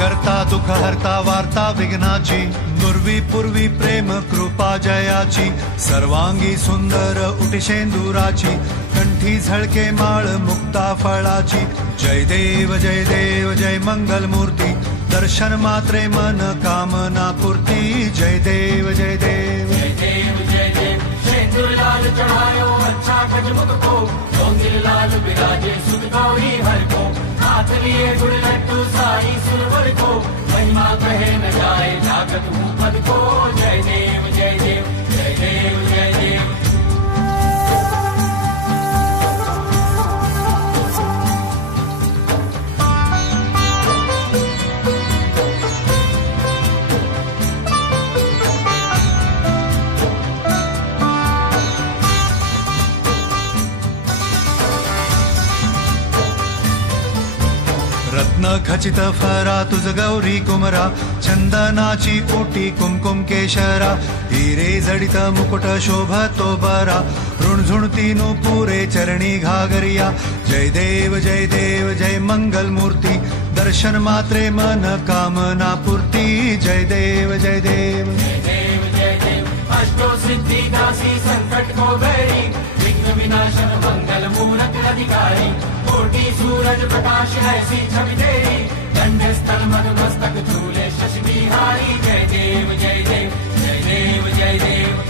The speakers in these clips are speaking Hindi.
करता दुःख हरता वार्ता विघ्नाची, नुर्वी पूर्वी प्रेम कृपा जयाची, सर्वांगी सुंदर उटिशेंदुराची, कंठी झळके माळ मुक्ता फळाची. जय देव जय मंगल मूर्ती, दर्शन मात्रे मन कामना पूर्ती. जय देव जय देव शेंदूर लाल चढ़ायो अच्छा गजमुख को, डोंगिल लाल विराजे सुख गौरी हर को, हाथ लिए गुड़ लड्डू साई सुरवर को, महिमा कहे न जाए जागत हूँ पद को. जय देव जय देव जय देव जय देव. रत्न खचित फरा तुझ गौरी कुमरा, चंदनाची ओटी कुमकुम केशरा, हिरे जडित मुकुट शोभतो बरा, ऋणझुणती नुपुरे चरणी घागरिया. जय देव जय मंगल मूर्ती, दर्शन मात्रे मन कामना पूर्ती. जय देव जय देव जय देव. अष्टो सिद्धि दासी संकट को बैरी, विघ्न विनाशन मंगल मूरत अधिकारी, कोटि सूरज प्रकाश ऐसी छवि तेरी, दंड स्थल मद मस्तक झूले शशि बिहारी. जय देव जय देव जय देव जय देव.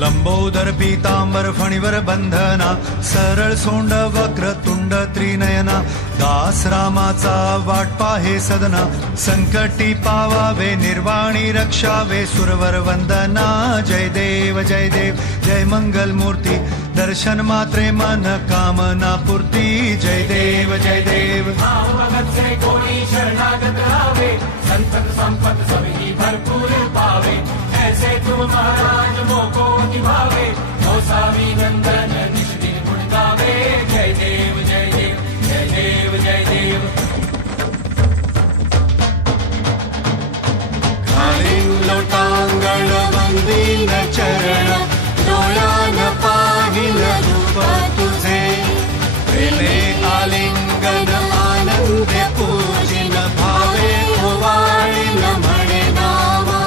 लंबोदर पीतांबर फणीवर बंधना, सरळ सोंड वक्र तुंड त्रिनयना, दास रामाचा वाट पाहे सदना, संकटी पावावे निर्वाणी रक्षावे सुरवर वंदना. जय देव जय मंगल मूर्ती, दर्शन मात्रे मन कामना पूर्ती. जय देव जय देव. भगत से कोई शरणागत आवे, संतत संपत सभी भरपूर पावे, ऐसे तुम महाराज मोको निभावे, गोसावी नंदन निश दिन गुण गावे. जय देव जय देव जय देव जय देव. घालीन लोटांगण वंदीन चरण, डोळ्यान पाहिल रूप तुझे, प्रेमे आलिंगन आनंदे पूजिन, भावे ओवाळीन म्हणे नामा.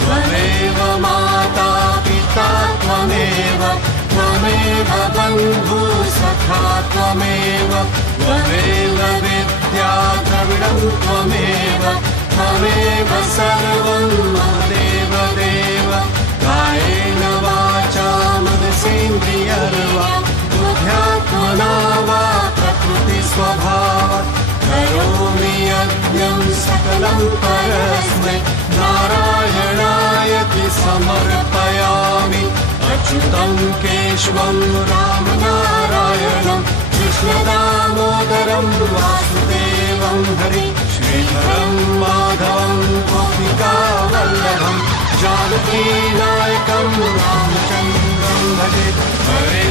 त्वमेव माता पिता त्वमेव, त्वमेव बंधु सखा त्वमेव, त्वमेव विद्या द्रविणं त्वमेव, त्वमेव सर्वं मम देव देव. कायेन वाचा मनसेन्द्रियर्वा, बुद्ध्यात्मना वा प्रकृति स्वभाव, करोमि यज्ञं सकलं परस्मै, नारायणायति समर्पयामि. अच्युतं केशवं राम नारायणं, कृष्णदामोदरं वासुदेवं हरि, श्रीधरं माधवं गोपिका वल्लभं, जानकी नायकं रामचन्द्रं भजे. हरे